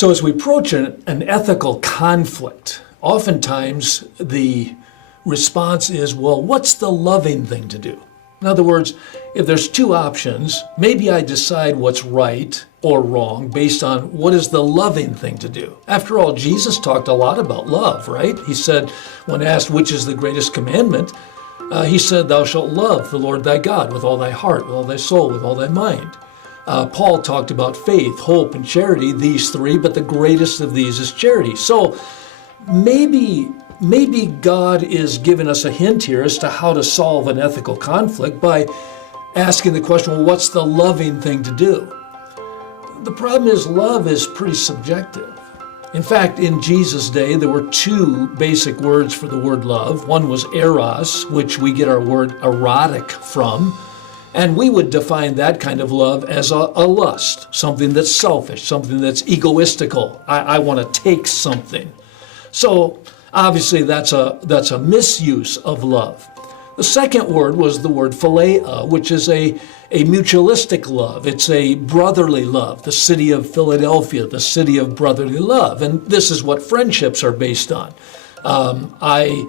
So as we approach an ethical conflict, oftentimes the response is, well, what's the loving thing to do? In other words, if there's two options, maybe I decide what's right or wrong based on what is the loving thing to do. After all, Jesus talked a lot about love, right? He said, when asked which is the greatest commandment, he said, thou shalt love the Lord thy God with all thy heart, with all thy soul, with all thy mind. Paul talked about faith, hope, and charity, these three, but the greatest of these is charity. So maybe God is giving us a hint here as to how to solve an ethical conflict by asking the question, well, what's the loving thing to do? The problem is love is pretty subjective. In fact, in Jesus' day, there were two basic words for the word love. One was eros, which we get our word erotic from, and we would define that kind of love as a lust, something that's selfish, something that's egoistical. I want to take something. So obviously that's a misuse of love. The second word was the word philia, which is a mutualistic love. It's a brotherly love, the city of Philadelphia, the city of brotherly love. And this is what friendships are based on. I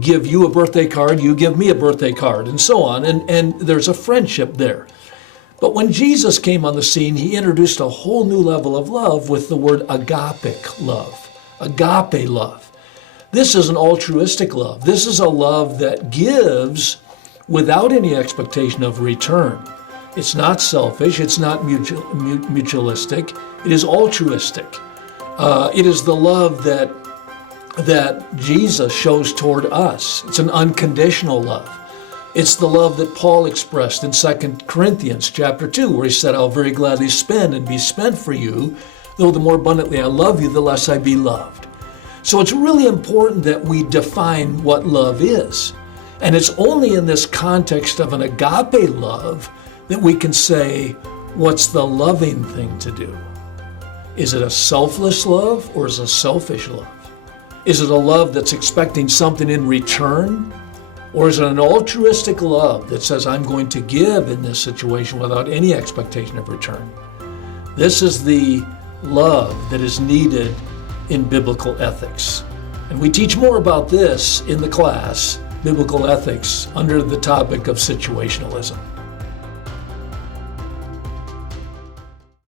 give you a birthday card, you give me a birthday card, and so on. And there's a friendship there. But when Jesus came on the scene, he introduced a whole new level of love with the word agapic love, agape love. This is an altruistic love. This is a love that gives without any expectation of return. It's not selfish. It's not mutualistic. It is altruistic. It is the love that Jesus shows toward us. It's an unconditional love. It's the love that Paul expressed in 2 Corinthians chapter 2, where he said, I'll very gladly spend and be spent for you, though the more abundantly I love you, the less I be loved. So it's really important that we define what love is. And it's only in this context of an agape love that we can say, what's the loving thing to do? Is it a selfless love or is it a selfish love? Is it a love that's expecting something in return? Or is it an altruistic love that says, I'm going to give in this situation without any expectation of return? This is the love that is needed in biblical ethics. And we teach more about this in the class, Biblical Ethics, under the topic of situationalism.